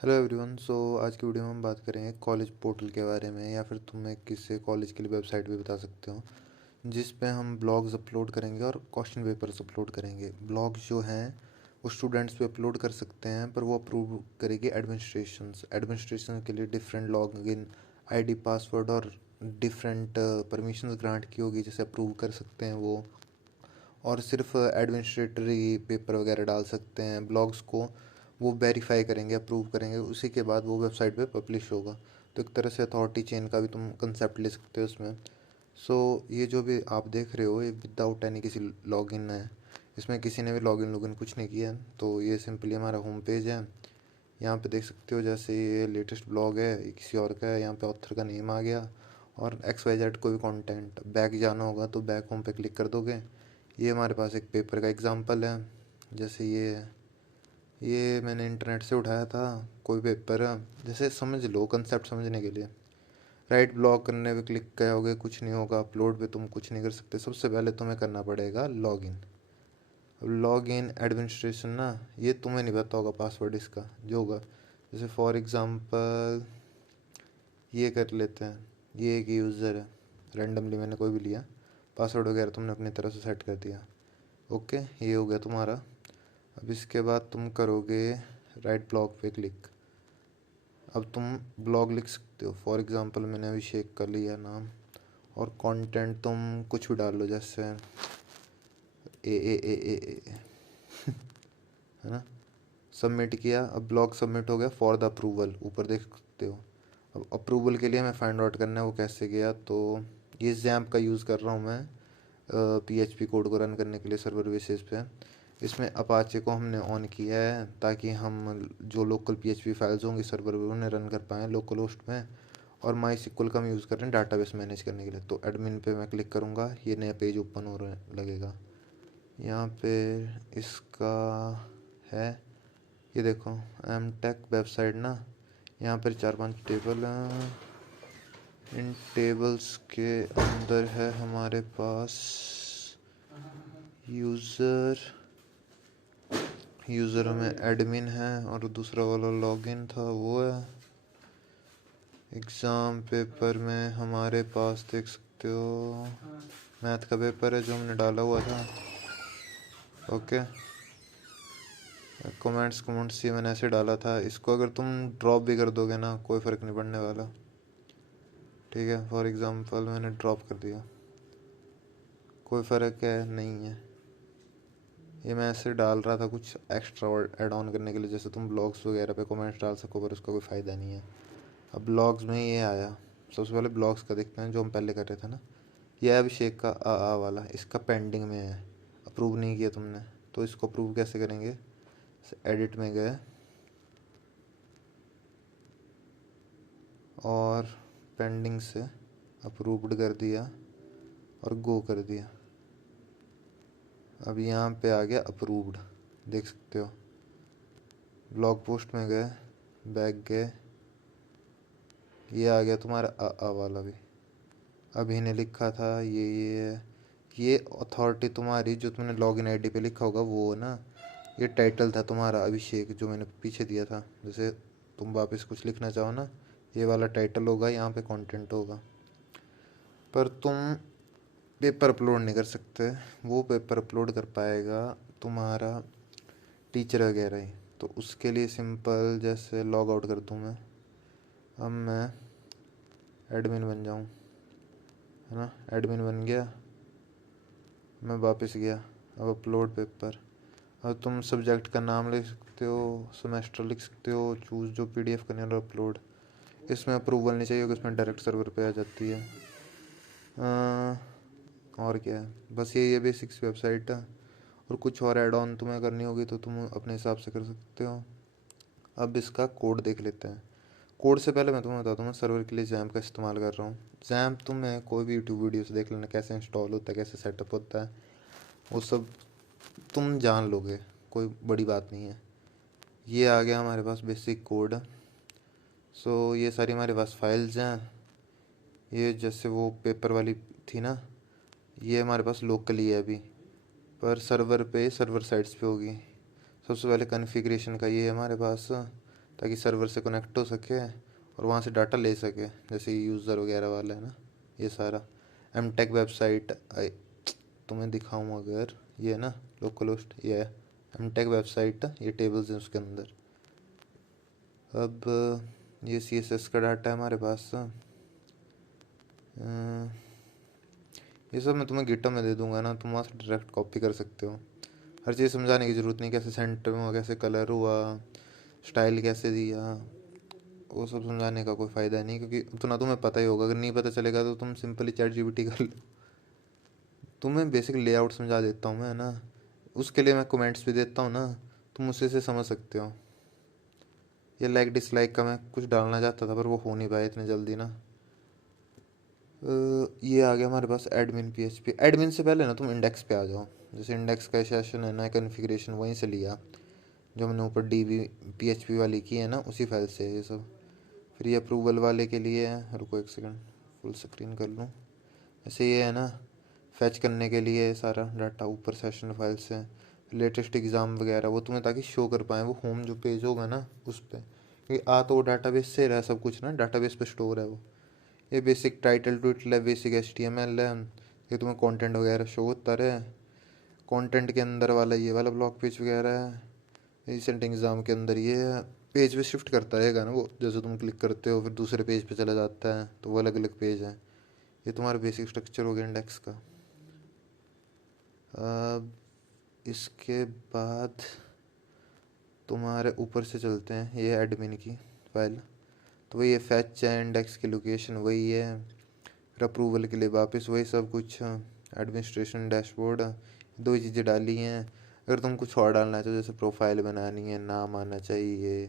Hello everyone. आज की video में हम बात करेंगे कॉलेज पोर्टल के बारे में, या फिर तुम एक किसी कॉलेज के लिए वेबसाइट भी बता सकते हो जिस पे हम ब्लॉग्स अपलोड करेंगे और क्वेश्चन पेपर्स अपलोड करेंगे। ब्लॉग्स जो हैं वो स्टूडेंट्स भी अपलोड कर सकते हैं, पर वो अप्रूव करेगी एडमिनिस्ट्रेशन के लिए डिफरेंट लॉगिन आईडी पासवर्ड और डिफरेंट परमिशंस ग्रांट की होगी, जैसे अप्रूव कर सकते हैं वो। और सिर्फ एडमिनिस्ट्रेटर ही पेपर वगैरह डाल सकते हैं। ब्लॉग्स को वो वेरीफाई करेंगे, अप्रूव करेंगे, उसी के बाद वो वेबसाइट पे पब्लिश होगा। तो एक तरह से अथॉरिटी चेन का भी तुम कंसेप्ट ले सकते हो उसमें। ये जो भी आप देख रहे हो, ये विदाउट एनी किसी लॉगिन है। इसमें किसी ने भी लॉगिन कुछ नहीं किया है। तो ये सिंपली हमारा होम पेज है। यहाँ पे देख सकते हो, जैसे ये लेटेस्ट ब्लॉग है, ये किसी और का है। यहाँ पे ऑथर का नेम आ गया और XYZ कोई भी कंटेंट। बैक जाना होगा तो बैक होम पे क्लिक कर दोगे। ये हमारे पास एक पेपर का एग्जांपल है। जैसे ये मैंने इंटरनेट से उठाया था, कोई पेपर है। जैसे समझ लो, कंसेप्ट समझने के लिए। राइट ब्लॉक करने पे क्लिक करोगे, कुछ नहीं होगा। अपलोड पे तुम कुछ नहीं कर सकते। सबसे पहले तुम्हें करना पड़ेगा लॉगिन। अब लॉगिन एडमिनिस्ट्रेशन ना, ये तुम्हें नहीं पता होगा पासवर्ड इसका जो होगा। जैसे फॉर एग्ज़ाम्पल ये कर लेते हैं, ये एक यूज़र है, रैंडमली मैंने कोई भी लिया। पासवर्ड वगैरह तुमने अपनी तरफ से सेट कर दिया। ओके, ये हो गया तुम्हारा। अब इसके बाद तुम करोगे राइट ब्लॉग पे क्लिक। अब तुम ब्लॉग लिख सकते हो। फॉर एग्ज़ाम्पल मैंने अभिषेक का लिया नाम, और कंटेंट तुम कुछ भी डाल लो, जैसे ए है ना। सबमिट किया। अब ब्लॉग सबमिट हो गया फॉर द अप्रूवल, ऊपर देख सकते हो। अब अप्रूवल के लिए हमें फाइंड आउट करना है वो कैसे गया। तो ये जैम्प का यूज़ कर रहा हूँ मैं PHP कोड को रन करने के लिए सर्वर बेसिस पे। इसमें अपाचे को हमने ऑन किया है ताकि हम जो लोकल PHP फाइल्स होंगी सर्वर पे उन्हें रन कर पाएँ लोकल होस्ट में। और माई सिक्वल का हम यूज़ कर रहे हैं डाटाबेस मैनेज करने के लिए। तो एडमिन पे मैं क्लिक करूँगा, ये नया पेज ओपन हो लगेगा। यहाँ पे इसका है, ये देखो एम टेक वेबसाइट ना। यहाँ पर 4-5 टेबल हैं। इन टेबल्स के अंदर है हमारे पास यूज़र में एडमिन है, और दूसरा वाला लॉगिन था वो है। एग्ज़ाम पेपर में हमारे पास देख सकते हो मैथ का पेपर है जो हमने डाला हुआ था। ओके, कमेंट्स ये मैंने ऐसे डाला था। इसको अगर तुम ड्रॉप भी कर दोगे ना, कोई फ़र्क नहीं पड़ने वाला। ठीक है, फॉर एग्ज़ाम्पल मैंने ड्रॉप कर दिया, कोई फ़र्क है नहीं है। ये मैं ऐसे डाल रहा था कुछ एक्स्ट्रा ऐड ऑन करने के लिए, जैसे तुम ब्लॉग्स वगैरह पे कमेंट्स डाल सको, पर उसका कोई फ़ायदा नहीं है। अब ब्लॉग्स में ये आया। सबसे पहले ब्लॉग्स का देखते हैं जो हम पहले कर रहे थे ना। ये अभिषेक का आ वाला, इसका पेंडिंग में है, अप्रूव नहीं किया तुमने। तो इसको अप्रूव कैसे करेंगे। एडिट में गए और पेंडिंग से अप्रूव्ड कर दिया और गो कर दिया। अब यहाँ पे आ गया अप्रूव्ड, देख सकते हो। ब्लॉग पोस्ट में गए, बैक गए, ये आ गया तुम्हारा आ वाला भी। अभी ने लिखा था ये अथॉरिटी तुम्हारी जो तुमने लॉगिन आईडी पे लिखा होगा वो ना। ये टाइटल था तुम्हारा अभिषेक जो मैंने पीछे दिया था। जैसे तुम वापस कुछ लिखना चाहो ना, ये वाला टाइटल होगा, यहाँ पे कंटेंट होगा। पर तुम पेपर अपलोड नहीं कर सकते। वो पेपर अपलोड कर पाएगा तुम्हारा टीचर वगैरह ही। तो उसके लिए सिंपल, जैसे लॉग आउट कर दूँ मैं। अब मैं एडमिन बन जाऊँ, है ना। एडमिन बन गया, मैं वापस गया। अब अपलोड पेपर। अब तुम सब्जेक्ट का नाम लिख सकते हो, सेमेस्टर लिख सकते हो, चूज़ जो PDF करने और अपलोड। इसमें अप्रूवल नहीं चाहिए क्योंकि इसमें डायरेक्ट सर्वर पे आ जाती है। और क्या है, बस ये बेसिक्स वेबसाइट है। और कुछ और ऐड ऑन तुम्हें करनी होगी तो तुम अपने हिसाब से कर सकते हो। अब इसका कोड देख लेते हैं। कोड से पहले मैं तुम्हें बताता हूँ, मैं सर्वर के लिए जैम्प का इस्तेमाल कर रहा हूँ। जैम्प तुम्हें कोई भी यूट्यूब वीडियो से देख लेना, कैसे इंस्टॉल होता है, कैसे सेटअप होता है, वो सब तुम जान लोगे, कोई बड़ी बात नहीं है। ये आ गया हमारे पास बेसिक कोड। ये सारी हमारे पास फाइल्स हैं। ये जैसे वो पेपर वाली थी ना, ये हमारे पास लोकली है अभी, पर सर्वर साइट्स पे होगी। सबसे पहले कॉन्फ़िगरेशन का ये है हमारे पास, ताकि सर्वर से कनेक्ट हो सके और वहाँ से डाटा ले सके, जैसे यूज़र वगैरह वाला है ना ये सारा। एम टेक वेबसाइट तुम्हें दिखाऊँ अगर, ये है ना लोकल होस्ट, ये है एम टेक वेबसाइट, ये टेबल्स हैं उसके अंदर। अब ये सी एस एस का डाटा है हमारे पास। ये सब मैं तुम्हें गिटहब में दे दूंगा ना, तुम वहाँ से डायरेक्ट कॉपी कर सकते हो। हर चीज़ समझाने की ज़रूरत नहीं, कैसे सेंटर हुआ, कैसे कलर हुआ, स्टाइल कैसे दिया, वो सब समझाने का कोई फ़ायदा नहीं, क्योंकि उतना तुम्हें पता ही होगा। अगर नहीं पता चलेगा तो तुम सिंपली चैट जीपीटी कर लो। तुम्हें बेसिक लेआउट समझा देता हूँ मैं ना, उसके लिए मैं कमेंट्स भी देता हूँ ना, तुम उसी से समझ सकते हो। ये लाइक डिसलाइक का मैं कुछ डालना चाहता था पर वो हो नहीं पाया इतने जल्दी ना। ये आ गया हमारे पास एडमिन पीएचपी। एडमिन से पहले ना तुम इंडेक्स पे आ जाओ। जैसे इंडेक्स का सेशन है ना, कॉन्फ़िगरेशन वहीं से लिया, जो हमने ऊपर डीबी पीएचपी वाली की है ना, उसी फाइल से है ये सब। फिर ये अप्रूवल वाले के लिए है, रुको एक सेकंड फुल स्क्रीन कर लूँ। ऐसे ये है ना फैच करने के लिए सारा डाटा ऊपर सेशन फाइल से। लेटेस्ट एग्ज़ाम वगैरह वो तुम्हें ताकि शो कर पाएँ, वो होम जो पेज होगा ना उस पर, क्योंकि आ तो वो डाटाबेस से रहा सब कुछ ना, डाटाबेस पे स्टोर है वो। ये बेसिक टाइटल टूटल है, बेसिक HTML है, ये तुम्हें कंटेंट वगैरह शो होता रहे। कंटेंट के अंदर वाला ये वाला ब्लॉग पेज वगैरह है। रिसेंट एग्ज़ाम के अंदर ये पेज पे शिफ्ट करता रहेगा ना वो, जैसे तुम क्लिक करते हो फिर दूसरे पेज पे चला जाता है, तो वो अलग अलग पेज है। ये तुम्हारा बेसिक स्ट्रक्चर हो गया इंडेक्स का। अब इसके बाद तुम्हारे ऊपर से चलते हैं, ये है एडमिन की फाइल। तो वही है फैच है, इंडेक्स की लोकेशन वही है, फिर अप्रूवल के लिए वापस वही सब कुछ, एडमिनिस्ट्रेशन डैशबोर्ड, दो ही चीज़ें डाली हैं। अगर तुम कुछ और डालना चाहो, जैसे प्रोफाइल बनानी है, नाम आना चाहिए,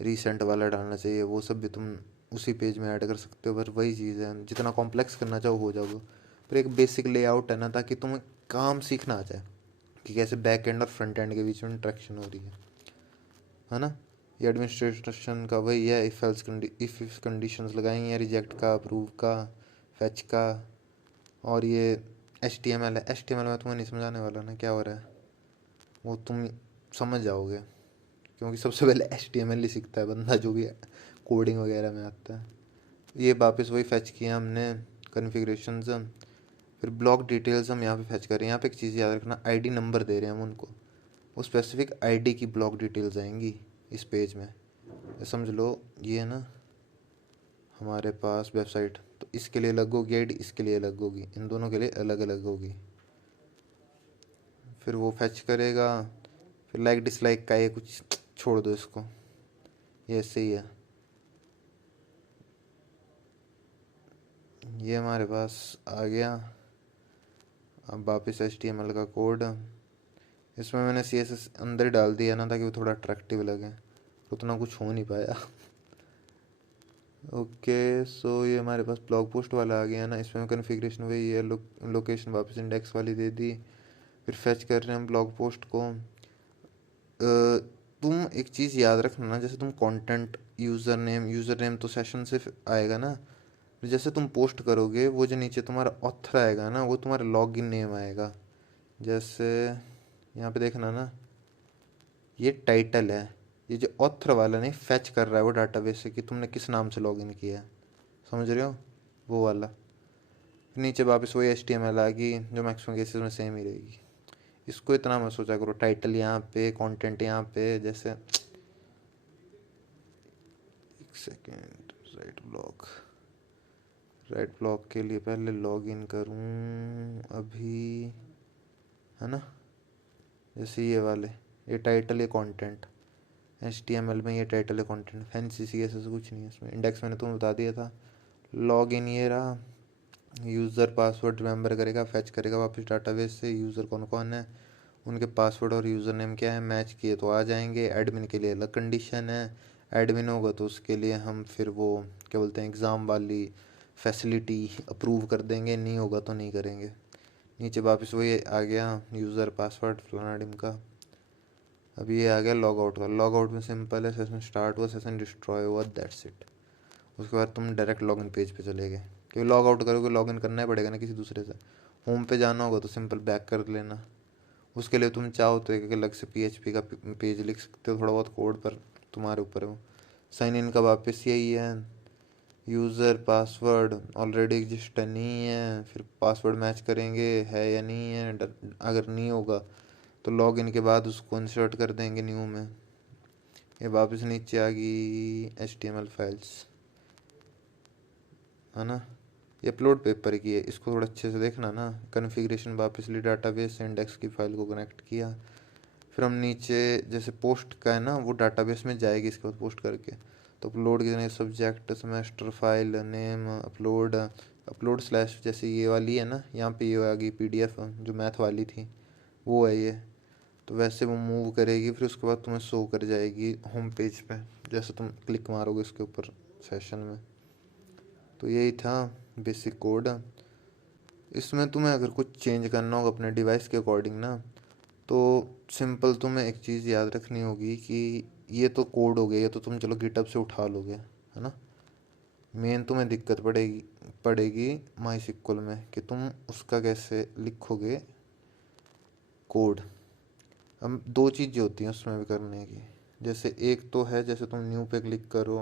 रीसेंट वाला डालना चाहिए, वो सब भी तुम उसी पेज में ऐड कर सकते हो। पर वही चीज़ है, जितना कॉम्प्लेक्स करना चाहो हो जाओगे। पर एक बेसिक लेआउट है ना, ताकि तुम्हें काम सीखना आ जाए कि कैसे बैक एंड और फ्रंट एंड के बीच में इंट्रैक्शन हो रही है ना। ये एडमिनिस्ट्रेशन का वही है, इफ़ कंडीशंस लगाई हैं, रिजेक्ट का, अप्रूव का, फैच का। और ये HTML है, HTML में तुम्हें नहीं समझाने वाला ना क्या हो रहा है, वो तुम समझ जाओगे, क्योंकि सबसे पहले HTML ही सीखता है बंदा जो भी कोडिंग वगैरह में आता है। ये वापस वही फैच किया हमने, कॉन्फ़िगरेशंस। फिर ब्लॉक डिटेल्स हम यहाँ पे फैच करें। यहाँ पे एक चीज़ याद रखना, आईडी नंबर दे रहे हैं हम उनको, वो स्पेसिफिक आईडी की ब्लॉक डिटेल्स आएंगी इस पेज में। समझ लो ये है ना हमारे पास वेबसाइट, तो इसके लिए अलग होगी आईडी, इसके लिए अलग होगी, इन दोनों के लिए अलग अलग होगी। फिर वो फैच करेगा। फिर लाइक डिसलाइक का ये कुछ छोड़ दो इसको, ये ऐसे ही है। ये हमारे पास आ गया। अब वापस HTML का कोड, इसमें मैंने CSS अंदर डाल दिया ना, ताकि वो थोड़ा अट्रैक्टिव लगे, उतना कुछ हो नहीं पाया। ओके सो ये हमारे पास ब्लॉग पोस्ट वाला आ गया ना, इसमें कॉन्फ़िगरेशन वही है, लोकेशन वापस इंडेक्स वाली दे दी। फिर फैच कर रहे हैं हम ब्लॉग पोस्ट को। तुम एक चीज़ याद रखना ना, जैसे तुम कंटेंट, यूज़र नेम तो सेशन से आएगा ना, फिर जैसे तुम पोस्ट करोगे वो जो नीचे तुम्हारा ऑथर आएगा ना, वो तुम्हारा लॉगिन नेम आएगा। जैसे यहाँ पे देखना ना, ये टाइटल है, ये जो ऑथर वाला नहीं फैच कर रहा है वो डाटाबेस से कि तुमने किस नाम से लॉगिन किया है, समझ रहे हो, वो वाला। फिर नीचे वापस वही HTML आ गई, जो मैक्सिमम केसेस में सेम ही रहेगी। इसको इतना मत सोचा करो, टाइटल यहाँ पे, कंटेंट यहाँ पे, जैसे एक सेकेंड, राइट ब्लॉक के लिए पहले लॉग इन करूँ अभी, है ना। जैसे ये वाले, ये टाइटल, ये कंटेंट, HTML में ये टाइटल है, कंटेंट, फैंसी सी ऐसा कुछ नहीं है इसमें। इंडेक्स मैंने तुम्हें बता दिया था। लॉग इन ये रहा, यूज़र पासवर्ड रिमेंबर करेगा, फैच करेगा वापस डाटाबेस से, यूज़र कौन कौन है, उनके पासवर्ड और यूज़र नेम क्या है, मैच किए तो आ जाएंगे। एडमिन के लिए अलग कंडीशन है, एडमिन होगा तो उसके लिए हम फिर वो क्या बोलते हैं, एग्ज़ाम वाली फैसिलिटी अप्रूव कर देंगे, नहीं होगा तो नहीं करेंगे। नीचे वापस वही आ गया, यूज़र पासवर्ड फलाना डिम का। अभी ये आ गया लॉग आउट का। लॉग आउट में सिंपल है, सेशन स्टार्ट हुआ, सेशन डिस्ट्रॉय हुआ, दैट्स इट। उसके बाद तुम डायरेक्ट लॉगिन पेज पे चले गए, क्योंकि लॉग आउट करोगे लॉगिन करना ही पड़ेगा ना किसी दूसरे से। होम पे जाना होगा तो सिंपल बैक कर लेना। उसके लिए तुम चाहो तो एक अलग से PHP का पेज लिख सकते हो, थोड़ा बहुत कोड, पर तुम्हारे ऊपर है वो। साइन इन का वापस यही है, यूज़र पासवर्ड ऑलरेडी एग्जिस्ट नहीं है, फिर पासवर्ड मैच करेंगे है या नहीं है, अगर नहीं होगा तो लॉग इन के बाद उसको इंसर्ट कर देंगे न्यू में। ये वापस नीचे आ गई HTML फाइल्स, है ना। ये अपलोड पेपर की है, इसको थोड़ा अच्छे से देखना ना। कॉन्फ़िगरेशन वापस ली, डाटाबेस से इंडेक्स की फ़ाइल को कनेक्ट किया, फिर हम नीचे जैसे पोस्ट का है ना वो डाटाबेस में जाएगी इसके बाद पोस्ट करके। तो अपलोड के subject semester file name upload slash, जैसे ये वाली है ना, यहाँ पे ये आ गई PDF जो मैथ वाली थी वो है ये। तो वैसे वो मूव करेगी, फिर उसके बाद तुम्हें शो कर जाएगी होम पेज पे जैसे तुम क्लिक मारोगे इसके ऊपर सेशन में। तो यही था बेसिक कोड। इसमें तुम्हें अगर कुछ चेंज करना होगा अपने डिवाइस के अकॉर्डिंग ना, तो सिंपल तुम्हें एक चीज़ याद रखनी होगी कि ये तो कोड हो गया, ये तो तुम चलो गिटहब से उठा लोगे, है ना। मेन तुम्हें दिक्कत पड़ेगी MySQL में कि तुम उसका कैसे लिखोगे कोड। अब दो चीज़ें होती हैं उसमें भी करने की, जैसे एक तो है जैसे तुम न्यू पे क्लिक करो,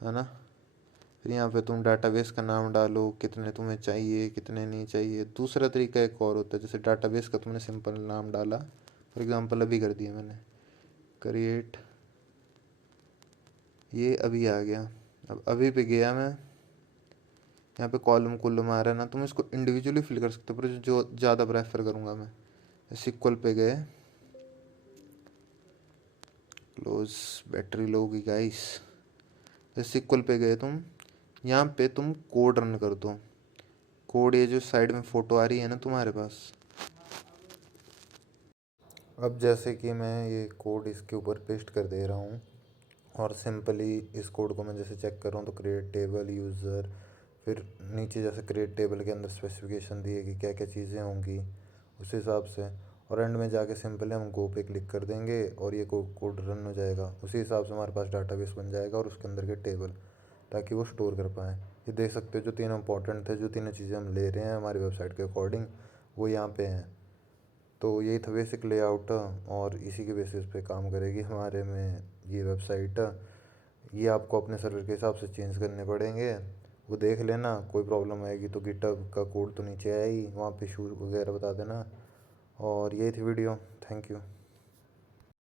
है ना, फिर यहाँ पे तुम डाटाबेस का नाम डालो, कितने तुम्हें चाहिए कितने नहीं चाहिए। दूसरा तरीका एक और होता है, जैसे डाटाबेस का तुमने सिंपल नाम डाला, फॉर एग्जांपल अभी कर दिया मैंने क्रिएट, ये अभी आ गया। अब अभी पे गया मैं, यहाँ पे कॉलम कुलम आ रहा है ना, तुम इसको इंडिविजुअली फिल कर सकते हो, पर जो ज़्यादा प्रेफर करूँगा मैं, सिक्वल पे गए, क्लोज, बैटरी लो होगी गाइस। सिक्वल पे गए तुम, यहाँ पे तुम कोड रन कर दो। कोड ये जो साइड में फ़ोटो आ रही है ना तुम्हारे पास, अब जैसे कि मैं ये कोड इसके ऊपर पेस्ट कर दे रहा हूँ, और सिंपली इस कोड को मैं जैसे चेक कर रहा हूँ तो क्रिएट टेबल यूज़र, फिर नीचे जैसे क्रिएट टेबल के अंदर स्पेसिफिकेशन दी है कि क्या क्या चीज़ें होंगी उस हिसाब से, और एंड में जाके सिंपली हम गो पे क्लिक कर देंगे और ये कोड रन हो जाएगा। उसी हिसाब से हमारे पास डाटाबेस बन जाएगा और उसके अंदर के टेबल, ताकि वो स्टोर कर पाएँ। ये देख सकते हो जो तीनों इंपॉर्टेंट थे, जो तीनों चीज़ें हम ले रहे हैं हमारी वेबसाइट के अकॉर्डिंग, वो यहाँ पे हैं। तो यही था बेसिक लेआउट, और इसी के बेसिस पे काम करेगी हमारे में ये वेबसाइट। ये आपको अपने सर्वर के हिसाब से चेंज करने पड़ेंगे, वो देख लेना। कोई प्रॉब्लम आएगी तो गिटहब का कोड तो नीचे आया ही, वहाँ पे इशू वगैरह बता देना। और यही थी वीडियो, थैंक यू।